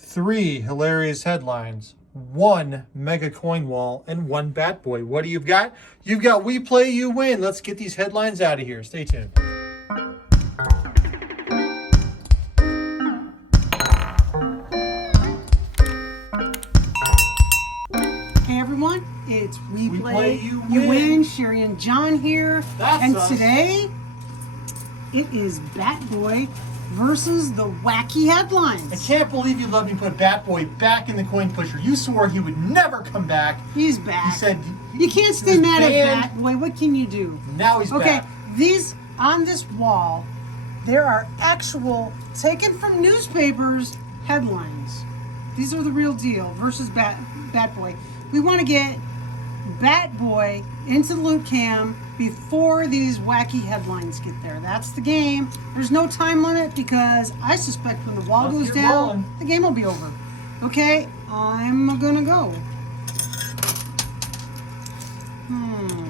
3 hilarious headlines, 1 mega coin wall, and 1 bat boy. What do you got? You've got We Play, You Win. Let's get these headlines out of here. Stay tuned. Hey everyone, it's We Play, You Win. Sherry and John here. That's us. Today, it is Bat Boy versus the wacky headlines. I can't believe you let me put Bat Boy back in the coin pusher. You swore he would never come back. He's back. You said you can't stay mad at Bat Boy. What can you do? Now he's back. Okay, these on this wall, there are actual taken from newspapers headlines. These are the real deal versus Bat Boy. We want to get Bat Boy into the loot cam before these wacky headlines get there. That's the game. There's no time limit because I suspect when the wall goes down, the game will be over. Okay, I'm gonna go.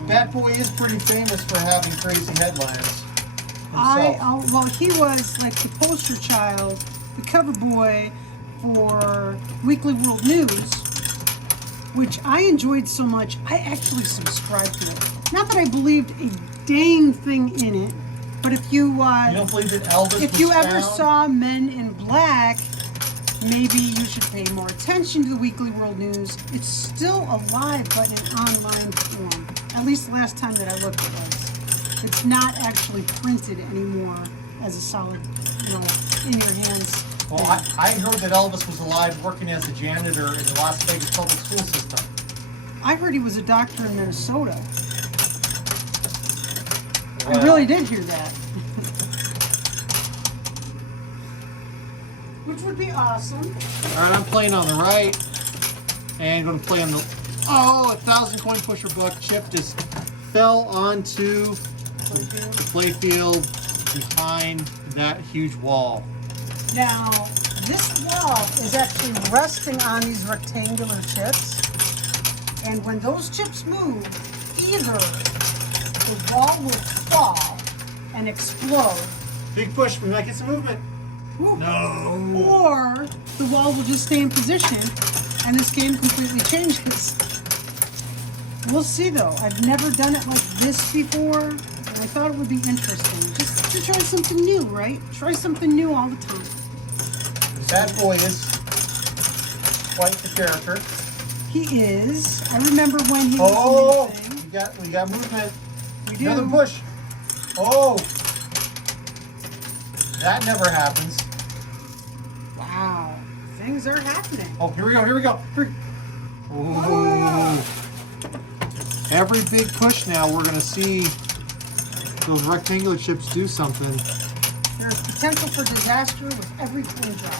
Bat Boy is pretty famous for having crazy headlines. Well, he was like the poster child, the cover boy for Weekly World News, which I enjoyed so much, I actually subscribed to it. Not that I believed a dang thing in it, but if you don't believe that Elvis if was you ever found? saw Men in Black, maybe you should pay more attention to the Weekly World News. It's still alive, but in online form. At least the last time that I looked, it was. It's not actually printed anymore as a solid, in your hands. Well, I heard that Elvis was alive working as a janitor in the Las Vegas public school system. I heard he was a doctor in Minnesota. Well, I really did hear that. Which would be awesome. All right, I'm playing on the right and going to play on the... Oh, 1,000 coin pusher book. Chip just fell onto the playfield behind that huge wall. Now, this wall is actually resting on these rectangular chips. And when those chips move, either the wall will fall and explode. Big push, we might get some movement. Ooh. No. Or the wall will just stay in position and this game completely changes. We'll see though. I've never done it like this before. And I thought it would be interesting. Just to try something new, right? Try something new all the time. Bat Boy is quite the character. He is. I remember when he was Oh, amazing. we got movement. We do. Another push. Oh, that never happens. Wow. Things are happening. Oh, here we go. Oh. Every big push now, we're going to see those rectangular chips do something. There's potential for disaster with every coin drop.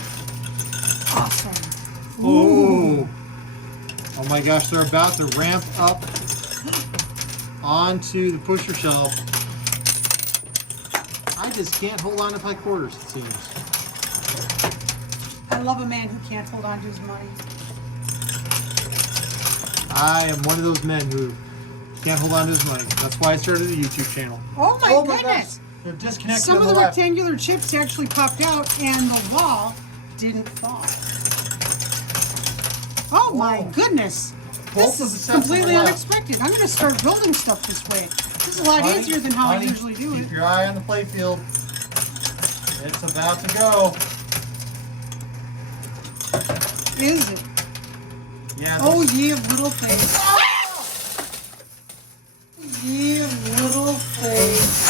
Awesome. Oh. Oh my gosh, they're about to ramp up onto the pusher shelf. I just can't hold on to my quarters, it seems. I love a man who can't hold on to his money. I am one of those men who can't hold on to his money. That's why I started a YouTube channel. Oh my goodness! Gosh. They're disconnected. Some on of the left. rectangular chips actually popped out and the wall didn't fall. Oh my goodness! Both This of the is sets on the completely left. unexpected. I'm going to start building stuff this way. This is a lot easier than how I usually do Keep it. your eye on the playfield. It's about to go. Is it? Yeah. Oh, ye of little faith. Ye of little faith.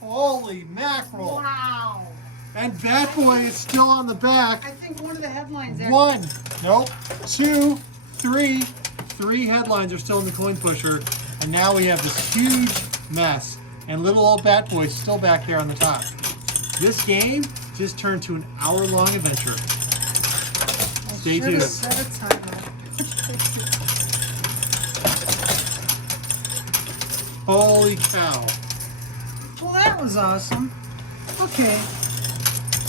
Holy mackerel. Wow. And Bat Boy is still on the back. I think one of the headlines 1, nope, 2, 3. 3 headlines are still in the coin pusher. And now we have this huge mess. And little old Bat Boy is still back there on the top. This game just turned to an hour-long adventure. Stay tuned. Set a timer. Holy cow. Well, that was awesome. Okay.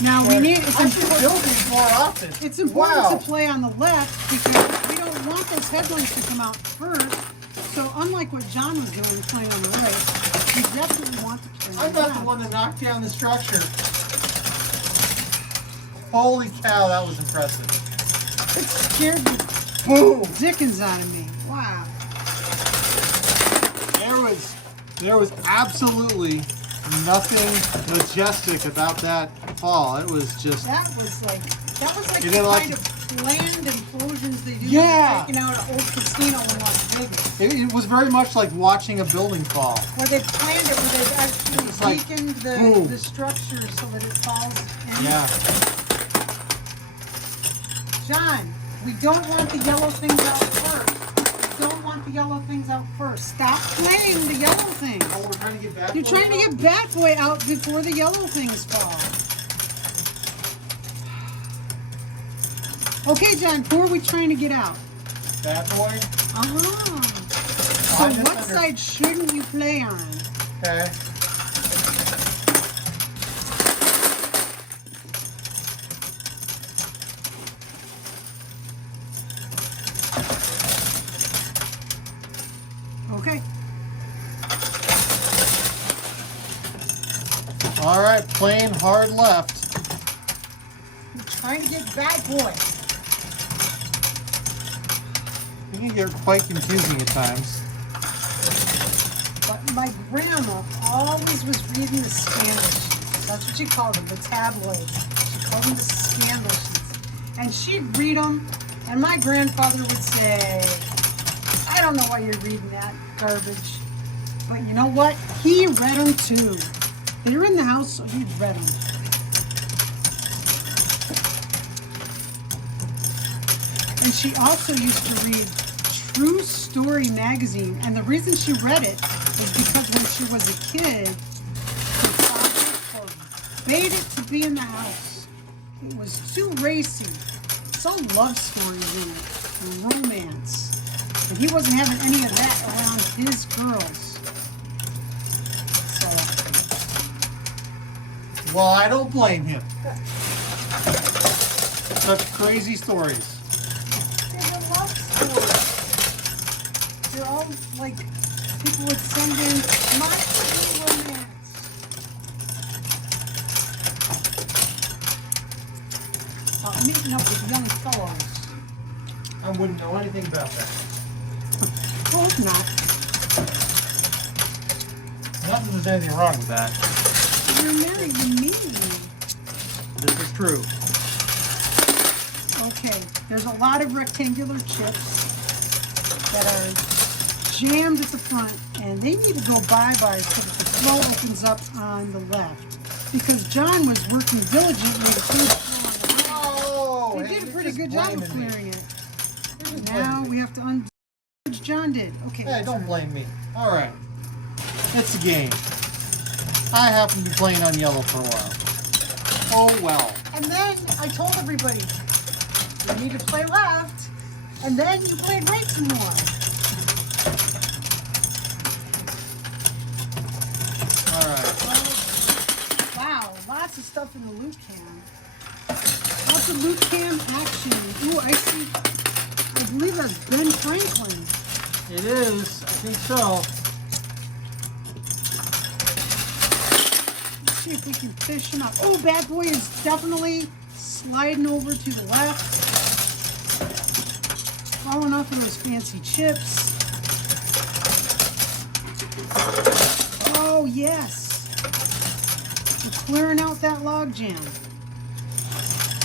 Now we need. I should build these more often. It's important to play on the left because we don't want those headlines to come out first. So unlike what John was doing, playing on the right, you definitely want to play on I'm the not left. the one that knocked down the structure. Holy cow, that was impressive. It scared the Boom! dickens out of me. Wow. There was absolutely nothing majestic about that fall. It was just That was like You the didn't like kind of planned implosions they do Yeah. when they're taking out an old casino in Las Vegas. it was very much like watching a building fall. Where they planned it, where they've actually It's like, weakened boom. the structure so that it falls in. Yeah. John, we don't want the yellow things out first. We don't want the yellow things out first. Stop playing the yellow things. Oh, we're trying to get back. You're trying to get Bat Boy out before the yellow things fall. Okay, John, who are we trying to get out? Bad boy. Uh-huh. So I'm just what under- side shouldn't you play on? Okay. Okay. All right, playing hard left. We're trying to get Bat Boy. It can get quite confusing at times. But my grandma always was reading the scandal sheets. That's what she called them, the tabloids. She called them the scandal sheets. And she'd read them, and my grandfather would say, I don't know why you're reading that garbage. But you know what? He read them too. They were in the house, so he read them. And she also used to read True Story magazine, and the reason she read it was because when she was a kid, her father forbade it to be in the house. It was too racy. So love stories in it, and romance. But he wasn't having any of that around his girls. So, Well, I don't blame him. Such crazy stories. they're love stories. They're all like people would send in my romance. Meeting up with young fellows. I wouldn't know anything about that. Well, it's not. Not that there's anything wrong with that. You're married to me. This is true. Okay, there's a lot of rectangular chips that are jammed at the front, and they need to go bye-bye so that the flow opens up on the left. Because John was working diligently to clear the flow on the right. Oh, They did a pretty good job of clearing it. Now we have to undo what John did. Okay. Hey, don't blame me. All right. It's a game. I happen to be playing on yellow for a while. Oh, well. And then I told everybody, you need to play left, and then you played right some more. All right. Wow, lots of stuff in the loot cam. Lots of loot cam action. Ooh, I see. I believe that's Ben Franklin. It is. I think so. Let's see if we can fish him out. Oh, Bad Boy is definitely sliding over to the left. Falling off of those fancy chips. Oh, yes. We're clearing out that log jam.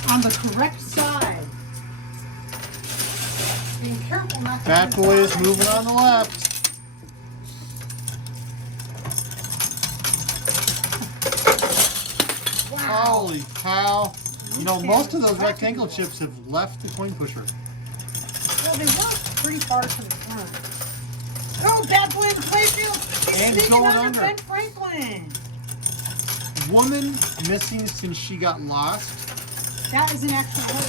On the correct side. Being careful not to... Bat Boy is moving on the left. Wow. Holy cow. You know, most of those rectangle chips have left the coin pusher. Well, they were pretty far to the front. Oh, Bad Boy in the playfield. He's And sneaking going under under. Ben Franklin. Woman missing since she got lost. That is an actual word.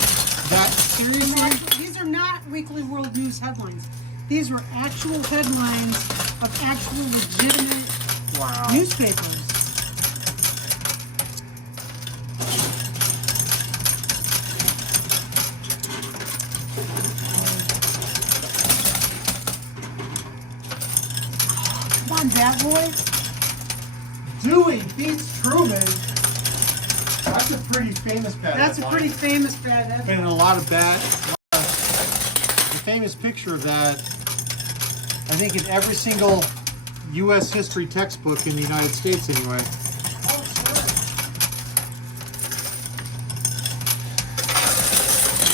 That seriously? These are not Weekly World News headlines. These were actual headlines of actual legitimate Wow. newspapers. Come on, bad boy. Dewey beats Truman. That's a pretty famous bad. That's a pretty famous bad headline. Been in a lot of bad. The famous picture of that, I think, in every single U.S. history textbook in the United States, anyway. Oh, sure.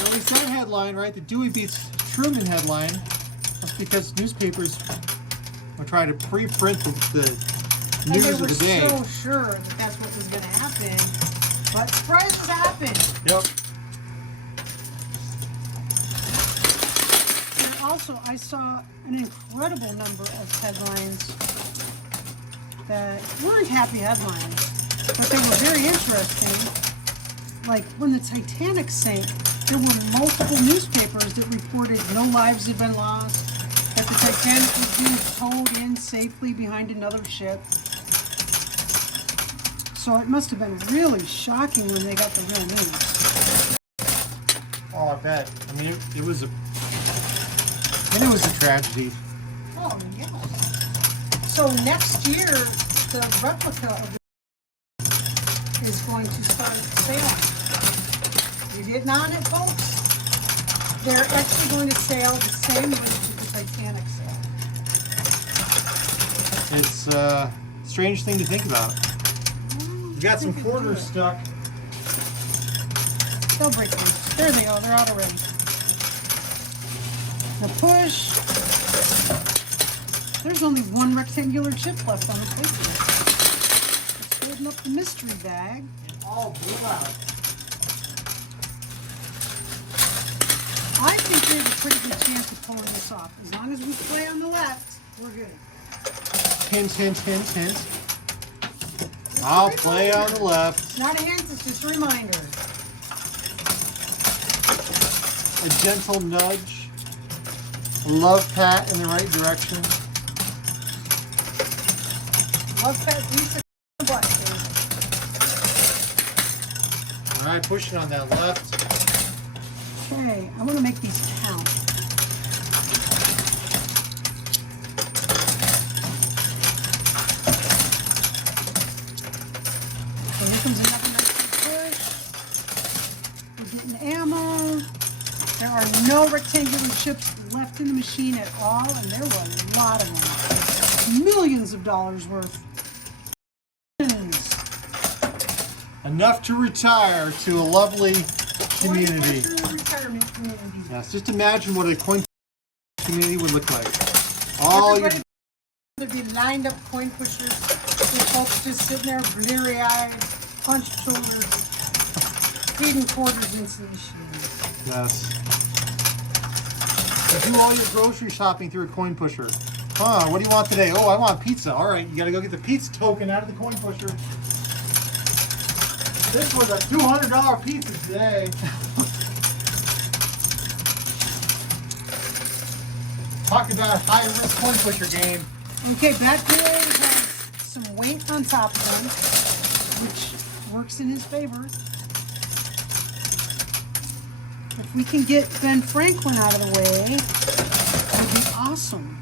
At least that headline, right? The Dewey beats Truman headline. That's because newspapers are trying to pre-print the news of the day. And they were so sure that that's what was going to happen. But surprises happen. Yep. And also, I saw an incredible number of headlines that weren't happy headlines, but they were very interesting. Like when the Titanic sank, there were multiple newspapers that reported no lives had been lost, that the Titanic was being towed in safely behind another ship. So it must have been really shocking when they got the real news. Oh, I bet. I mean, it was a tragedy. Oh, yeah. So next year, the replica of the is going to start sailing. You're getting on it, folks? They're actually going to sail the same way that the Titanic sailed. It's a strange thing to think about. You got some quarters stuck. They'll break loose. There they go. They're out already. Now push. There's only one rectangular chip left on the plate. Let's open up the mystery bag. It all blew out. I think there's a pretty good chance of pulling this off. As long as we play on the left, we're good. Hint, hint, hint, hint. I'll play on the left. It's not a hint, it's just a reminder. A gentle nudge. A love pat in the right direction. Love pet beats a butt, baby. All right, pushing on that left. Okay, I want to make these count. Okay, here comes another nice push. We're getting ammo. There are no rectangular chips left in the machine at all, and there were a lot of them. Millions of dollars worth. Enough to retire to a lovely community. Retirement community. Yes, just imagine what a coin community would look like. All your There'd be lined up coin pushers with folks just sitting there bleary-eyed, hunched shoulders, feeding quarters into the machine. yes. You do all your grocery shopping through a coin pusher. Huh, what do you want today? Oh, I want pizza. All right, you got to go get the pizza token out of the coin pusher. This was a $200 pizza today. Talk about a high-risk coin pusher game. Okay, Bat Boy has some weight on top of him, which works in his favor. If we can get Ben Franklin out of the way, that would be awesome.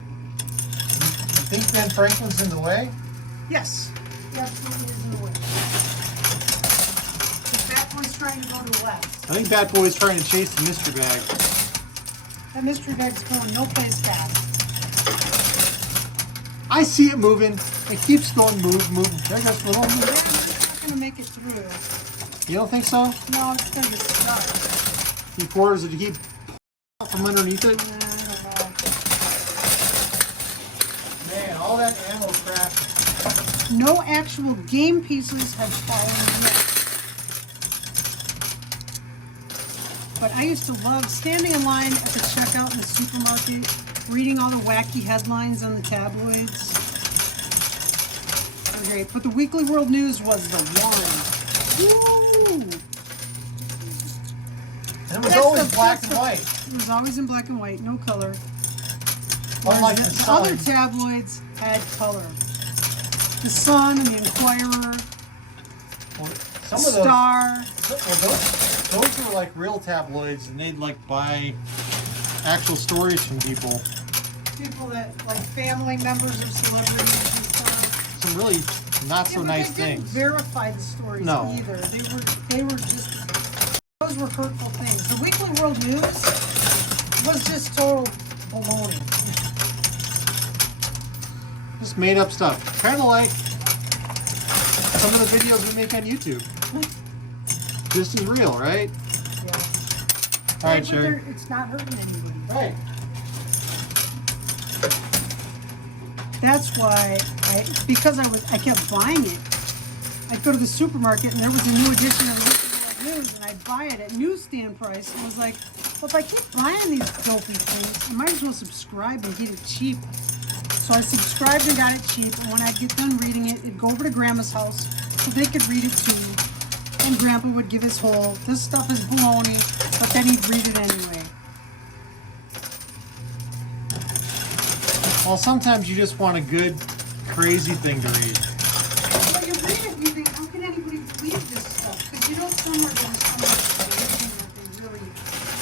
You think Ben Franklin's in the way? Yes, he absolutely is in the way. The Bat Boy's trying to go to the left. I think Bat Boy's trying to chase the mystery bag. That mystery bag's going no place fast. I see it moving. It keeps going, move. There goes little. Yeah, it's not going to make it through. You don't think so? No, it's going to get stuck. He pours it. He pulls from underneath it. I don't know. Man, all that ammo crap. No actual game pieces have fallen yet. But I used to love standing in line at the checkout in the supermarket, reading all the wacky headlines on the tabloids. They were great. But the Weekly World News was the one. Woo! And it was always black and white. It was always in black and white, no color. Unlike the The Sun. other tabloids had color. The Sun and the Inquirer, Well, the some of those, Star. well, those were like real tabloids, and they'd like buy actual stories from people. people that, like family members of celebrities and stuff. Some really not so Yeah, but nice they didn't things. verify the stories No. either. They were just, those were hurtful things. The Weekly World News was just total baloney. Just made up stuff. Kind of like some of the videos we make on YouTube. Just as real, right? Yeah. All right, But Sherry. it's not hurting anybody. Right. That's why because I kept buying it. I'd go to the supermarket and there was a new edition of the Weekly World News and I'd buy it at newsstand price. And I was like, well, if I keep buying these dopey things, I might as well subscribe and get it cheap. So I subscribed and got it cheap, and when I'd get done reading it, it'd go over to Grandma's house so they could read it too. And Grandpa would give his whole, this stuff is baloney, but then he'd read it anyway. Well, sometimes you just want a good, crazy thing to read. Well, you read it and you think, how can anybody believe this stuff? Because you know somewhere there's somebody believing that they really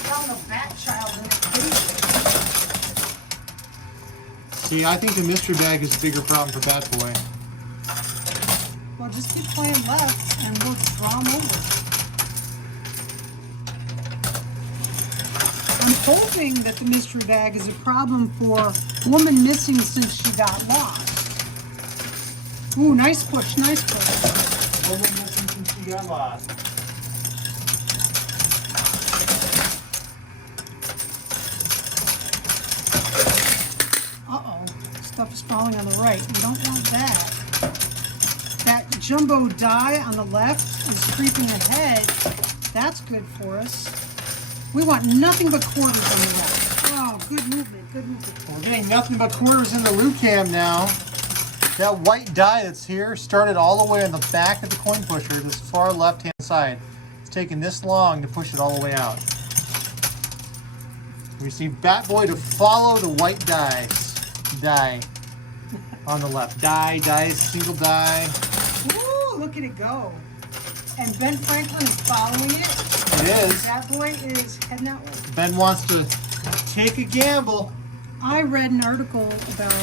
found a bat child in a cage. See, I think the mystery bag is a bigger problem for Bat Boy. Well, just keep playing left and we'll draw them over. I'm hoping that the mystery bag is a problem for woman missing since she got lost. Ooh, nice push, nice push. Woman missing since she got lost. Uh-oh, stuff is falling on the right. We don't want that. That jumbo die on the left is creeping ahead. That's good for us. We want nothing but quarters on the left. Oh, good movement, good movement. We're getting nothing but quarters in the loot cam now. That white die that's here started all the way on the back of the coin pusher, this far left-hand side. It's taken this long to push it all the way out. We see Bat Boy to follow the white die on the left. Die, single die. Ooh, look at it go. And Ben Franklin is following it. It is. That boy is heading that way. Ben wants to take a gamble. I read an article about,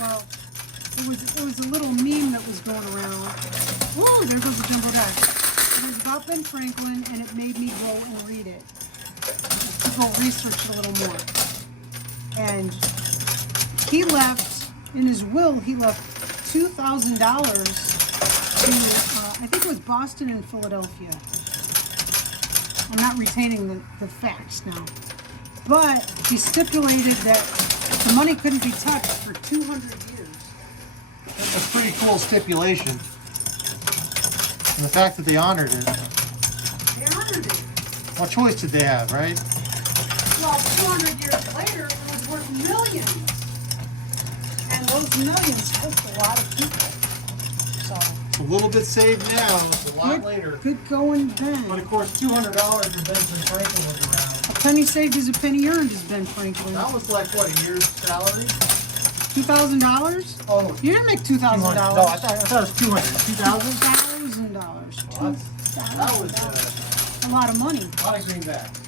well, it was a little meme that was going around. Ooh, there goes the jumbo die. It was about Ben Franklin, and it made me go and read it. To go research it a little more. And he left, in his will, he left $2,000 to, I think it was Boston and Philadelphia. I'm not retaining the facts now. But he stipulated that the money couldn't be touched for 200 years. That's a pretty cool stipulation. And the fact that they honored it. They honored it. What choice did they have, right? Well, 200 years later, it was worth millions. And those millions helped a lot of people. So, It's a little bit saved now, a lot good, later. good going, But Ben. of course, $200 when Benjamin Franklin was around. A penny saved is a penny earned, is Ben Franklin. That was like, what, a year's salary? $2,000? Oh, You didn't make $2,000. No, I thought it was 200. 2,000? $2,000. Well, that was a lot of money. a lot of greenbacks.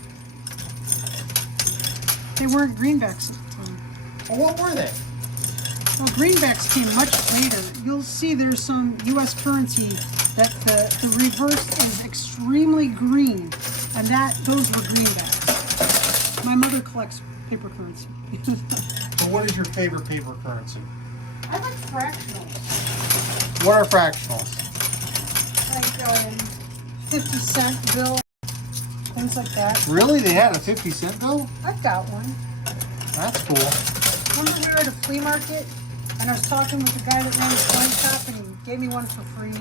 They weren't greenbacks at the time. Well, what were they? Well, greenbacks came much later. You'll see there's some U.S. currency that the reverse is extremely green, and those were greenbacks. My mother collects paper currency. So what is your favorite paper currency? I like fractionals, What are fractionals? like 50-cent bill, things like that. Really? They had a 50-cent bill? I've got one. That's cool. Remember we were at a flea market, and I was talking with the guy that ran the coin shop, and he gave me one for free.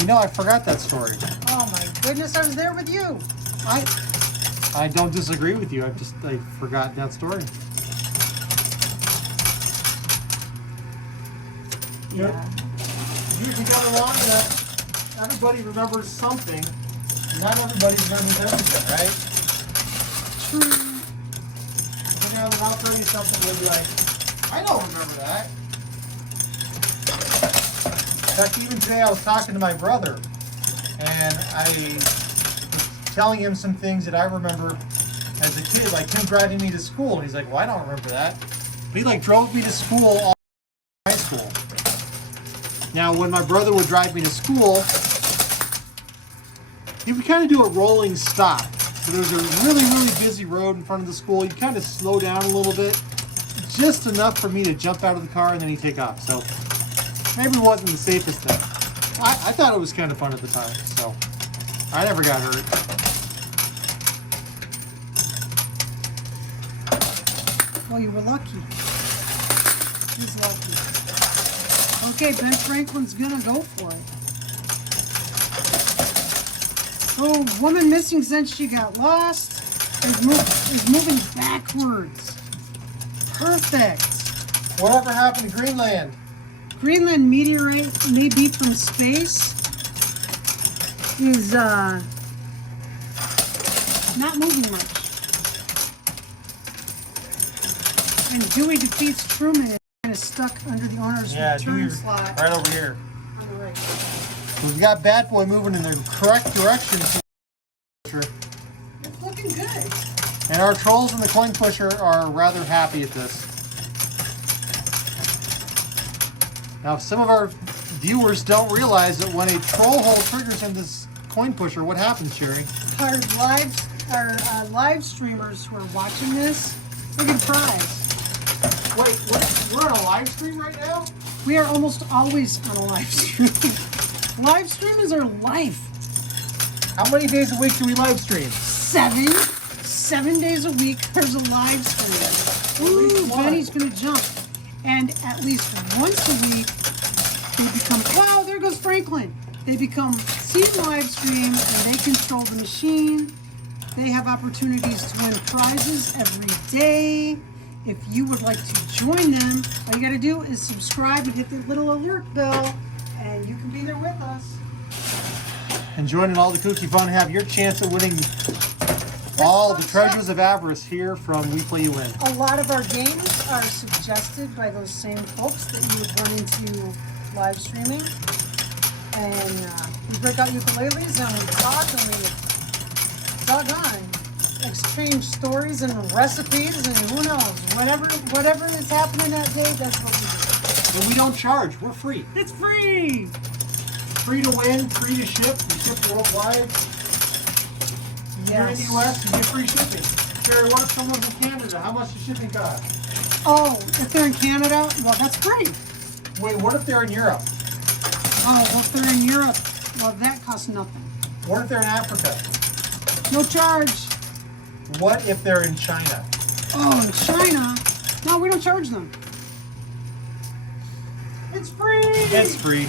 You know, I forgot that story. Oh my goodness, I was there with you. I don't disagree with you. I forgot that story. Yeah. Usually got along that everybody remembers something. Not everybody remembers everything, right? True. You know, and I'll tell you something, you'll be like, I don't remember that. In fact, even today I was talking to my brother, and I was telling him some things that I remember as a kid, like him driving me to school. And he's like, well, I don't remember that. But he like drove me to school all high school. Now, when my brother would drive me to school, he would kind of do a rolling stop. So there was a really, really busy road in front of the school. He'd kind of slow down a little bit, just enough for me to jump out of the car and then he'd take off. So maybe it wasn't the safest thing. I thought it was kind of fun at the time, so I never got hurt. Well, you were lucky. He's lucky. Okay, Ben Franklin's gonna go for it. Oh, woman missing since she got lost. Is moving backwards. Perfect. Whatever happened to Greenland? Greenland meteorite, maybe from space, is not moving much. And Dewey defeats Truman and kind of stuck under the owner's return slot. Right over here. On the right. We've got Bat Boy moving in the correct direction. It's looking good. And our trolls in the coin pusher are rather happy at this. Now, some of our viewers don't realize that when a troll hole triggers in this coin pusher, what happens, Sherry? Our live streamers who are watching this, they get a prize. Wait, we're on a live stream right now? We are almost always on a live stream. Live stream is our life. How many days a week do we live stream? 7 days a week, there's a live stream. Ooh, Benny's gonna jump. And at least once a week, they become, wow, there goes Franklin. They become season live stream and they control the machine. They have opportunities to win prizes every day. If you would like to join them, all you gotta do is subscribe and hit the little alert bell and you can be there with us. And join in all the kooky fun, have your chance at winning all the treasures of avarice here from We Play You Win. A lot of our games are suggested by those same folks that you would run into live streaming. And we break out ukuleles and we talk and we doggone exchange stories and recipes and who knows, whatever is happening that day, that's what we do. But we don't charge, we're free. It's free! Free to win, free to ship, we ship worldwide. Here in the US, you get free shipping. Sherry, what if someone's in Canada? How much does shipping cost? Oh, if they're in Canada, well, that's free. Wait, what if they're in Europe? Oh, well, if they're in Europe, well, that costs nothing. What if they're in Africa? No charge. What if they're in China? Oh, in China? No, we don't charge them. It's free! It's free.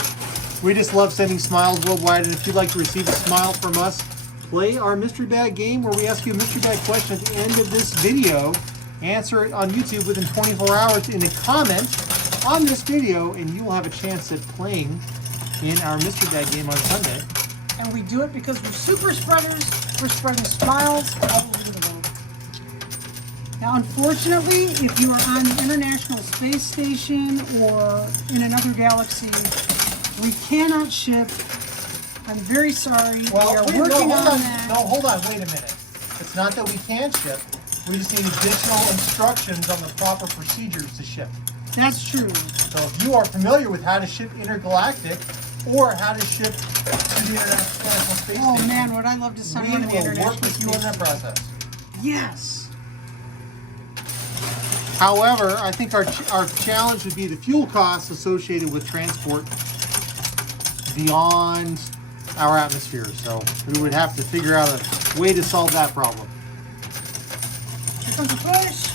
We just love sending smiles worldwide, and if you'd like to receive a smile from us, play our mystery bag game where we ask you a mystery bag question at the end of this video. Answer it on YouTube within 24 hours in a comment on this video, and you will have a chance at playing in our mystery bag game on Sunday. And we do it because we're super spreaders. We're spreading smiles all over the world. Now, unfortunately, if you are on the International Space Station or in another galaxy, we cannot ship. I'm very sorry. Well, we are working on that. No, hold on, wait a minute. It's not that we can't ship. We just need additional instructions on the proper procedures to ship. That's true. So if you are familiar with how to ship intergalactic or how to ship to the International Space Station, Oh man, would I love to send one to the we will International work with you Space in that Station. process. Yes. However, I think our challenge would be the fuel costs associated with transport beyond our atmosphere. So we would have to figure out a way to solve that problem. Here comes a push.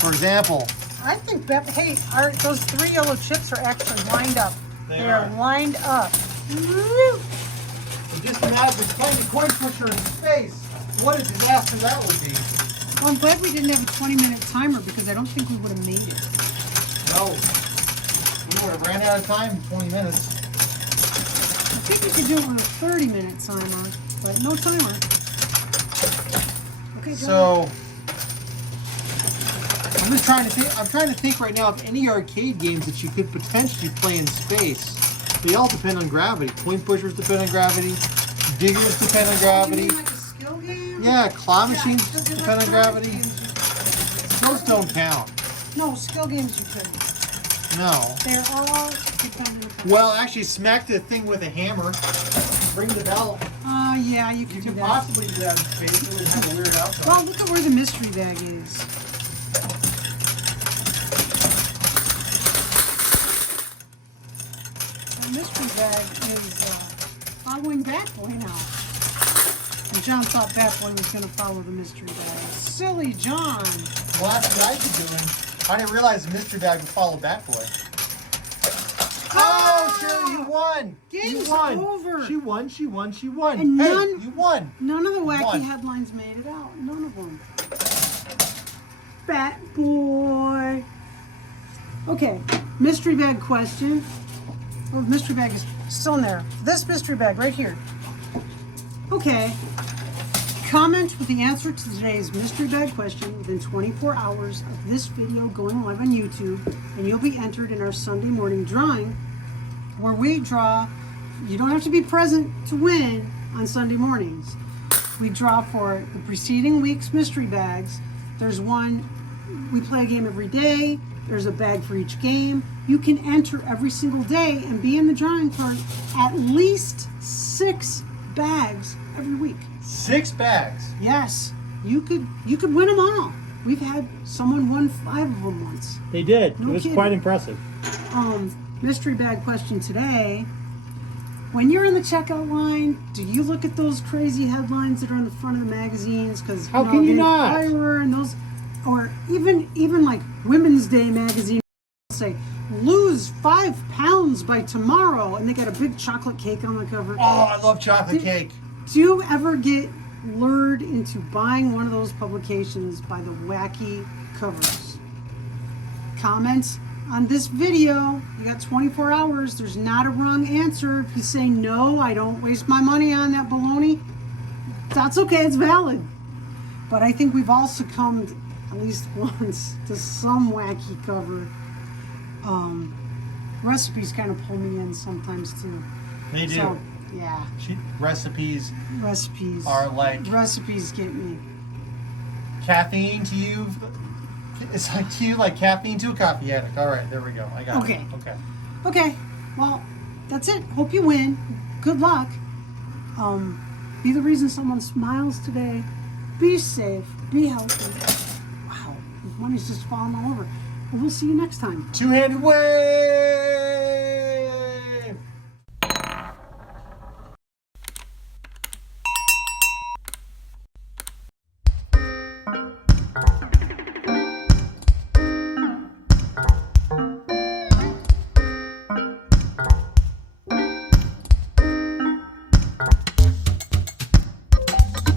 For example, I think those 3 yellow chips are actually lined up. They are are. lined up. Woo! just imagine playing a coin pusher in space. What a disaster that would be. Well, I'm glad we didn't have a 20-minute timer because I don't think we would have made it. No. We would have ran out of time in 20 minutes. I think we could do it on a 30-minute timer, but no timer. Okay, So I'm trying to think right now of any arcade games that you could potentially play in space. They all depend on gravity. Coin pushers depend on gravity. Diggers depend on gravity. Like a skill game? Yeah, claw machines because depend on gravity. games Those don't count. no, skill games you could. No. They're all dependent on. Well, actually, smack the thing with a hammer. Ring the bell. Yeah, you You could do could that. possibly do that in space. It would have a weird outcome. Well, look at where the mystery bag is. The mystery bag is following Bat Boy now. And John thought Bat Boy was going to follow the mystery bag. Silly John. Well, that's what I'd be doing. I didn't realize the mystery bag would follow Bat Boy. Oh, Shirley, you won! Game's you won. over. She won, she won, she won. And hey, none- you won. None of the wacky One. headlines made it out. None of them. Bat Boy. Okay, mystery bag question. Oh, the mystery bag is still in there. This mystery bag right here. Okay. Comment with the answer to today's mystery bag question within 24 hours of this video going live on YouTube, and you'll be entered in our Sunday morning drawing, where we draw. You don't have to be present to win on Sunday mornings. We draw for the preceding week's mystery bags. There's one, we play a game every day. There's a bag for each game. You can enter every single day and be in the drawing for at least 6 bags every week. 6 bags. Yes, you could win them all. We've had someone won 5 of them once. They did. No it was kidding. quite impressive. Mystery bag question today. When you're in the checkout line, do you look at those crazy headlines that are in the front of the magazines? Because How can you not? And those, or even like Women's Day magazine say lose 5 pounds by tomorrow, and they got a big chocolate cake on the cover. Oh, I love chocolate cake. Do you ever get lured into buying one of those publications by the wacky covers? Comments on this video. You got 24 hours. There's not a wrong answer. If you say no, I don't waste my money on that baloney, that's okay. It's valid. But I think we've all succumbed at least once to some wacky cover. Recipes kind of pull me in sometimes too. They do. So, yeah. Recipes Recipes are like recipes get me. caffeine to you. It's like to you like caffeine to a coffee addict. All right, there we go. I got Okay. it. Okay. Okay, well, that's it. Hope you win. Good luck. Be the reason someone smiles today. Be safe. Be healthy. Wow, money's just falling all over. Well, we'll see you next time. Two-handed way.